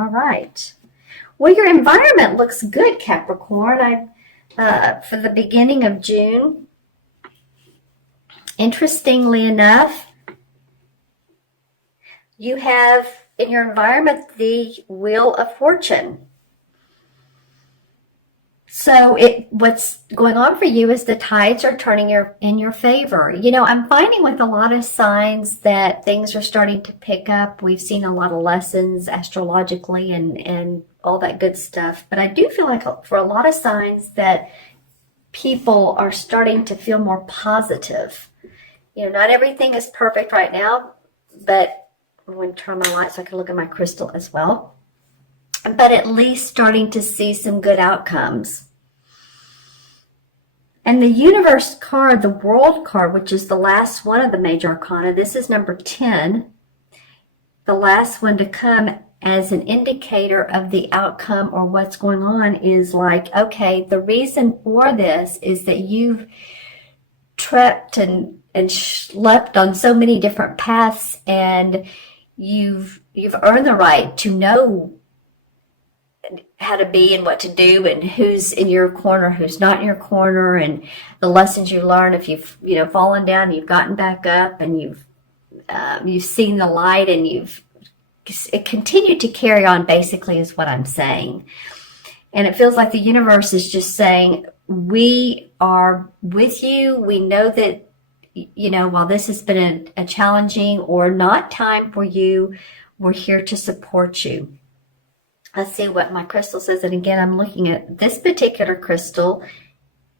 All right. Well, your environment looks good, Capricorn. For the beginning of June. Interestingly enough, you have in your environment the Wheel of Fortune. So what's going on for you is the tides are turning in your favor. You know, I'm finding with a lot of signs that things are starting to pick up. We've seen a lot of lessons astrologically and all that good stuff. But I do feel like for a lot of signs that people are starting to feel more positive. You know, not everything is perfect right now, but I'm going to turn my light so I can look at my crystal as well. But at least starting to see some good outcomes. And the universe card, the world card, which is the last one of the major arcana, this is number 10, the last one to come as an indicator of the outcome or what's going on is like, okay, the reason for this is that you've trekked and slept on so many different paths, and you've earned the right to know how to be and what to do and who's in your corner, who's not in your corner, and the lessons you learn if you've fallen down, you've gotten back up, and you've seen the light, and you've continued to carry on, basically is what I'm saying. And it feels like the universe is just saying, we are with you. We know that, while this has been a challenging or not time for you, we're here to support you. Let's see what my crystal says. And again, I'm looking at this particular crystal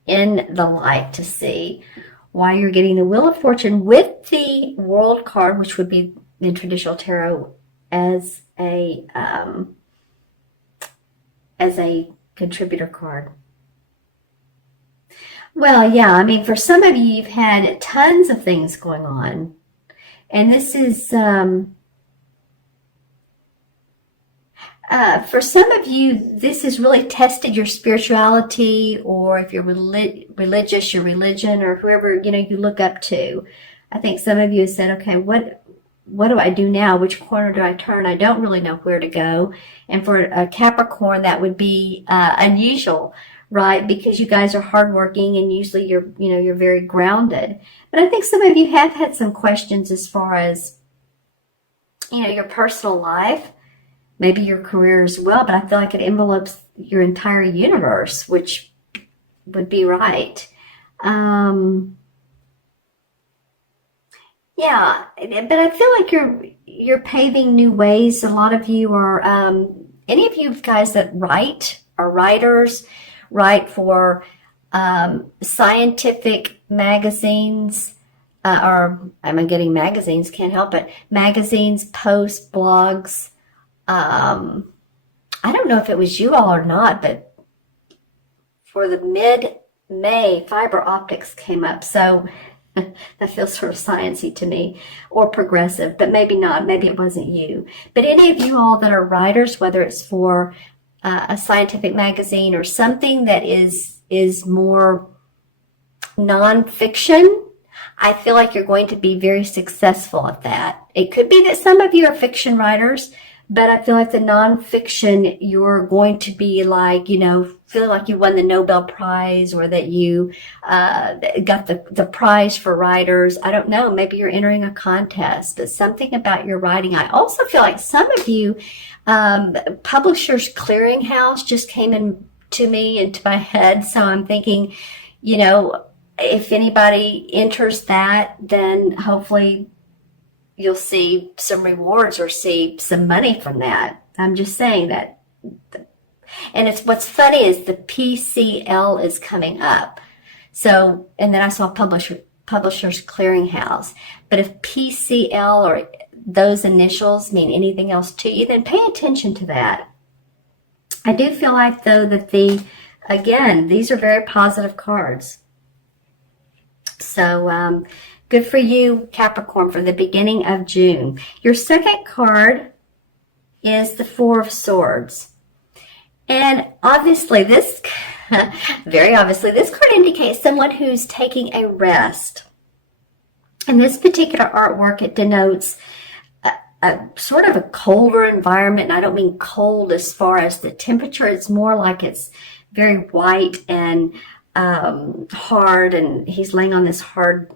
in the light to see why you're getting the Wheel of Fortune with the World card, which would be in traditional tarot as a contributor card. Well, yeah, I mean, for some of you, you've had tons of things going on. And this is, for some of you, this has really tested your spirituality, or if you're religious, your religion, or whoever, you look up to. I think some of you have said, okay, what do I do now? Which corner do I turn? I don't really know where to go. And for a Capricorn, that would be unusual, right? Because you guys are hardworking and usually you're very grounded. But I think some of you have had some questions as far as, your personal life, maybe your career as well. But I feel like it envelopes your entire universe, which would be right. Yeah, but I feel like you're paving new ways. A lot of you are, any of you guys that write, are writers, write for scientific magazines, or am I getting magazines? Can't help it. Magazines, posts, blogs. I don't know if it was you all or not, but for the mid-May, fiber optics came up. So that feels sort of sciencey to me, or progressive, but maybe not. Maybe it wasn't you. But any of you all that are writers, whether it's for a scientific magazine or something that is more nonfiction, I feel like you're going to be very successful at that. It could be that some of you are fiction writers, but I feel like the nonfiction, you're going to be like, feeling like you won the Nobel Prize, or that you got the prize for writers. I don't know. Maybe you're entering a contest, but something about your writing. I also feel like some of you, Publishers Clearinghouse just came into my head. So I'm thinking, if anybody enters that, then hopefully you'll see some rewards or see some money from that. I'm just saying that. And what's funny is the PCL is coming up. So, and then I saw Publishers Clearinghouse. But if PCL or those initials mean anything else to you, then pay attention to that. I do feel like, though, that again, these are very positive cards. So, good for you, Capricorn, for the beginning of June. Your second card is the Four of Swords. And obviously very obviously, this card indicates someone who's taking a rest. In this particular artwork, it denotes a sort of a colder environment. And I don't mean cold as far as the temperature. It's more like it's very white and hard, and he's laying on this hard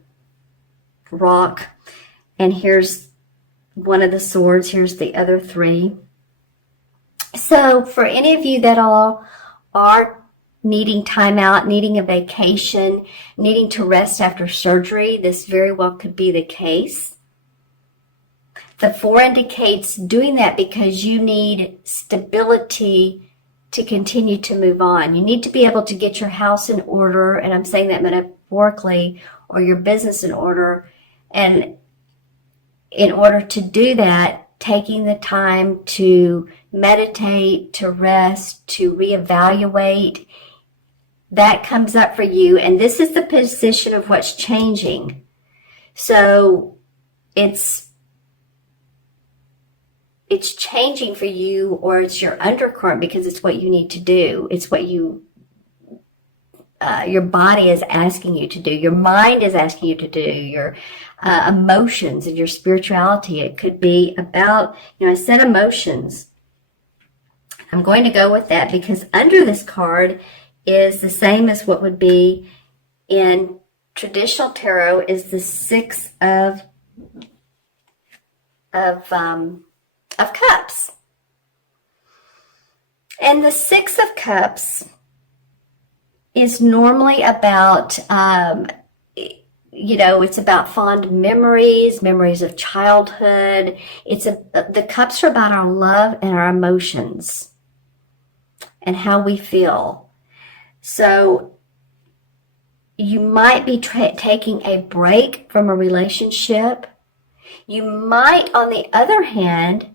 rock. And here's one of the swords. Here's the other three. So for any of you that all are needing time out, needing a vacation, needing to rest after surgery, this very well could be the case. The 4 indicates doing that because you need stability to continue to move on. You need to be able to get your house in order, and I'm saying that metaphorically, or your business in order. And in order to do that, taking the time to meditate, to rest, to reevaluate, that comes up for you. And this is the position of what's changing. So it's changing for you, or it's your undercurrent, because it's what you need to do. It's what your body is asking you to do. Your mind is asking you to do. Your emotions and your spirituality. It could be about, I said emotions. I'm going to go with that because under this card is the same as what would be in traditional tarot, is the 6 of Cups. And the 6 of Cups is normally about, it's about fond memories of childhood. The cups are about our love and our emotions and how we feel. So you might be taking a break from a relationship. You might, on the other hand,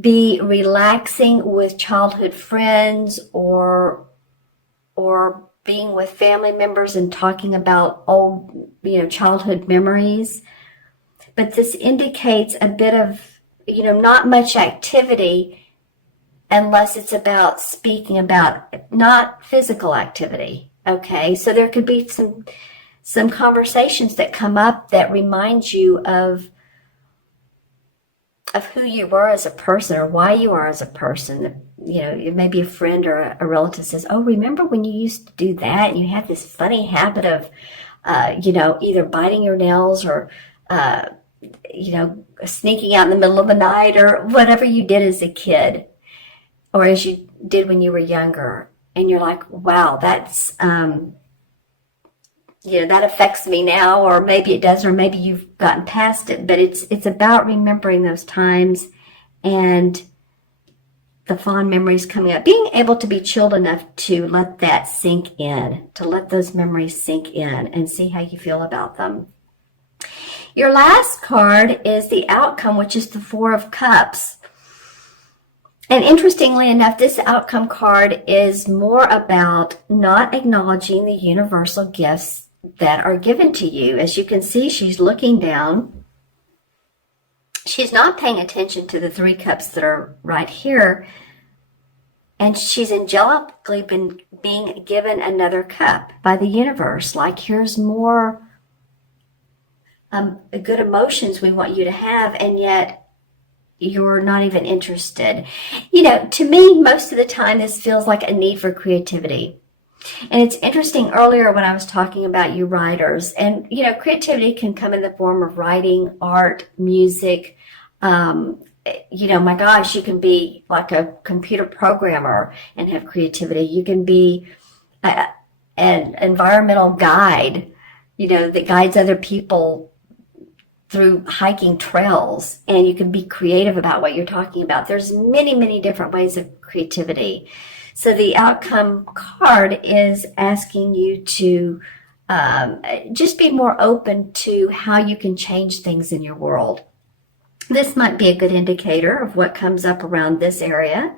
be relaxing with childhood friends or being with family members and talking about old, childhood memories. But this indicates a bit of, not much activity unless it's about speaking about not physical activity. Okay, so there could be some conversations that come up that remind you of who you were as a person, or why you are as a person. Maybe a friend or a relative says, oh, remember when you used to do that? And you had this funny habit of, either biting your nails or, sneaking out in the middle of the night, or whatever you did as a kid, or as you did when you were younger. And you're like, wow, that's, that affects me now, or maybe it does, or maybe you've gotten past it. But it's about remembering those times and the fond memories coming up, being able to be chilled enough to let that sink in, to let those memories sink in and see how you feel about them. Your last card is the outcome, which is the 4 of Cups. And interestingly enough, this outcome card is more about not acknowledging the universal gifts that are given to you. As you can see, she's looking down. She's not paying attention to the 3 cups that are right here. And she's angelically being given another cup by the universe. Like, here's more good emotions we want you to have, and yet you're not even interested. To me, most of the time, this feels like a need for creativity. And it's interesting, earlier when I was talking about you writers, and, creativity can come in the form of writing, art, music. My gosh, you can be like a computer programmer and have creativity. You can be an environmental guide, that guides other people through hiking trails, and you can be creative about what you're talking about. There's many, many different ways of creativity. So the outcome card is asking you to just be more open to how you can change things in your world. This might be a good indicator of what comes up around this area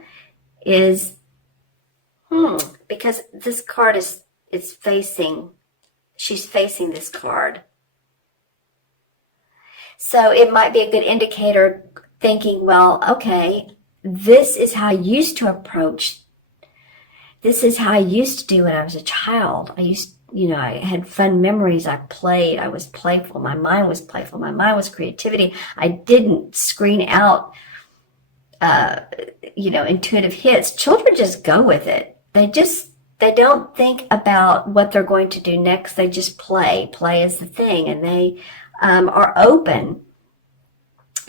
is, because this card she's facing this card. So it might be a good indicator thinking, well, okay, this is how I used to approach. This is how I used to do when I was a child. I had fun memories. I played. I was playful. My mind was playful. My mind was creativity. I didn't screen out, intuitive hits. Children just go with it. They don't think about what they're going to do next. They just play. Play is the thing, and they are open.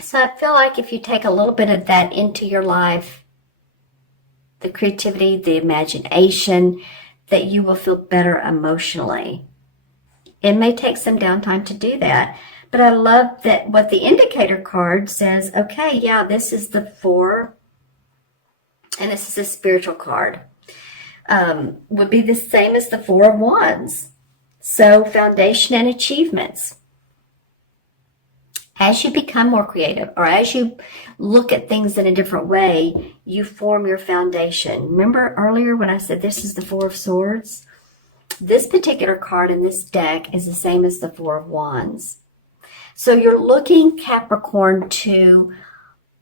So I feel like if you take a little bit of that into your life, the creativity, the imagination, that you will feel better emotionally. It may take some downtime to do that, but I love that what the indicator card says, okay, yeah, this is the 4, and this is a spiritual card. Would be the same as the 4 of Wands. So foundation and achievements. As you become more creative, or as you look at things in a different way, you form your foundation. Remember earlier when I said this is the 4 of Swords? This particular card in this deck is the same as the 4 of Wands. So you're looking, Capricorn, to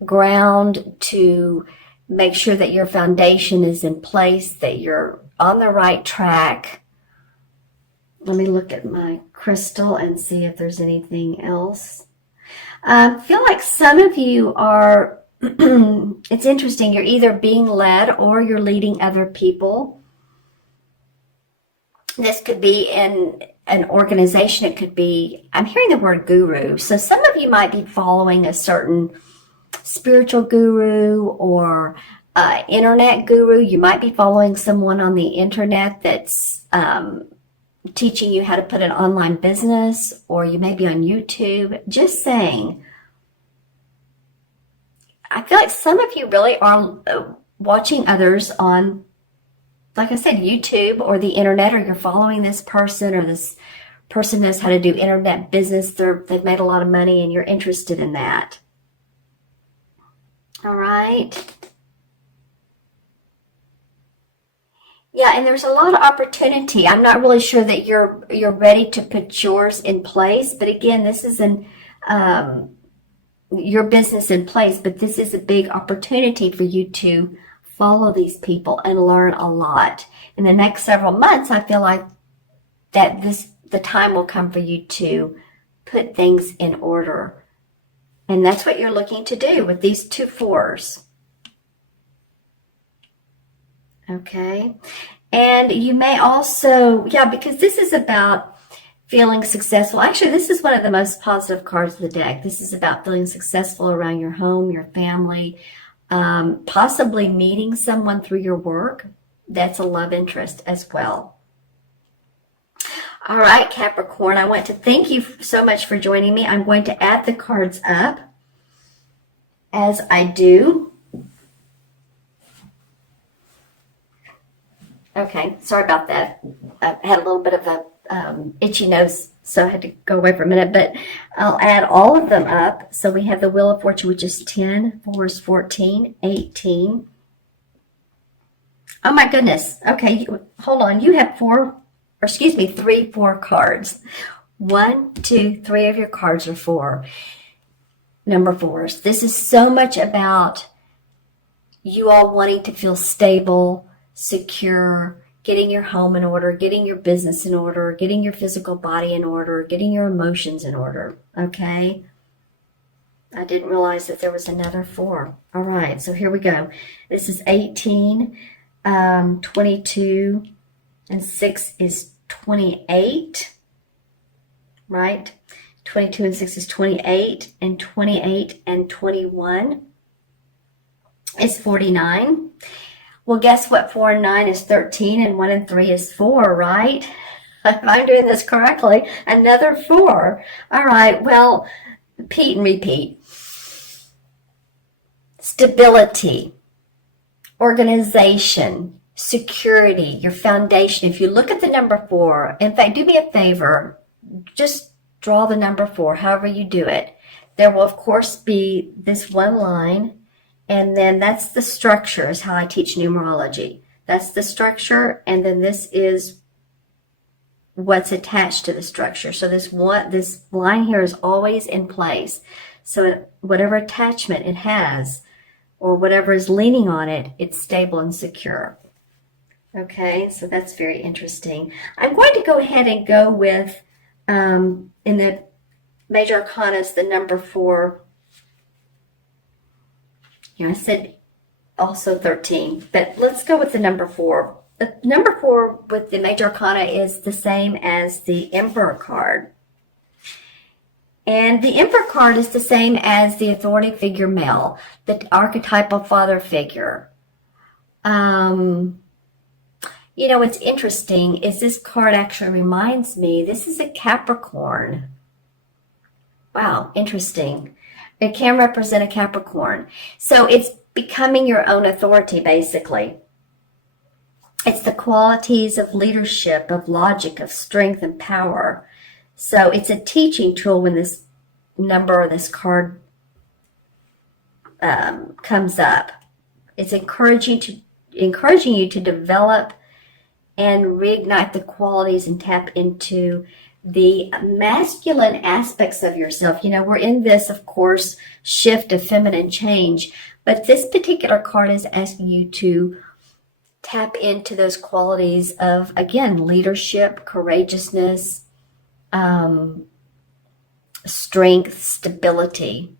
ground, to make sure that your foundation is in place, that you're on the right track. Let me look at my crystal and see if there's anything else. I feel like some of you are, it's interesting, you're either being led or you're leading other people. This could be in an organization. It could be, I'm hearing the word guru. So some of you might be following a certain spiritual guru or internet guru. You might be following someone on the internet that's teaching you how to put an online business, or you may be on YouTube. Just saying. I feel like some of you really are watching others on, like I said, YouTube or the internet, or you're following this person, or this person knows how to do internet business. They've made a lot of money and you're interested in that. All right. Yeah, and there's a lot of opportunity. I'm not really sure that you're ready to put yours in place, but again, this is your business in place, but this is a big opportunity for you to follow these people and learn a lot. In the next several months, I feel like that the time will come for you to put things in order. And that's what you're looking to do with these 2 4s. Okay. And you may also, because this is about feeling successful. Actually, this is one of the most positive cards of the deck. This is about feeling successful around your home, your family, possibly meeting someone through your work. That's a love interest as well. All right, Capricorn, I want to thank you so much for joining me. I'm going to add the cards up as I do. Okay, sorry about that. I had a little bit of a itchy nose, so I had to go away for a minute, but I'll add all of them up. So we have the Wheel of Fortune, which is 10, 4 is 14, 18. Oh my goodness. Okay, hold on. You have 3 4 cards. 1, 2, 3 of your cards are 4. Number 4s. This is so much about you all wanting to feel stable, secure, getting your home in order, getting your business in order, getting your physical body in order, getting your emotions in order, okay? I didn't realize that there was another 4. All right, so here we go. This is 18, 22, and 6 is 28, right? 22 and 6 is 28, and 28 and 21 is 49. Well, guess what? 4 and 9 is 13, and 1 and 3 is 4, right? If I'm doing this correctly, another 4. All right, well, repeat and repeat. Stability, organization, security, your foundation. If you look at the number 4, in fact, do me a favor, just draw the number 4, however you do it. There will, of course, be this one line, and then that's the structure, is how I teach numerology. That's the structure, and then this is what's attached to the structure. So this line here is always in place. So whatever attachment it has, or whatever is leaning on it, it's stable and secure. Okay, so that's very interesting. I'm going to go ahead and go with, in the major arcanas, the number 4. You know, I said also 13, but let's go with the number 4. The number 4 with the major arcana is the same as the Emperor card. And the Emperor card is the same as the authority figure male, the archetypal father figure. You know, what's interesting is this card actually reminds me, this is a Capricorn. Wow, interesting. It can represent a Capricorn. So it's becoming your own authority, basically. It's the qualities of leadership, of logic, of strength and power. So it's a teaching tool when this number or this card comes up. It's encouraging you to develop and reignite the qualities and tap into the masculine aspects of yourself. You know, we're in this, of course, shift of feminine change, but this particular card is asking you to tap into those qualities of, again, leadership, courageousness, strength, stability.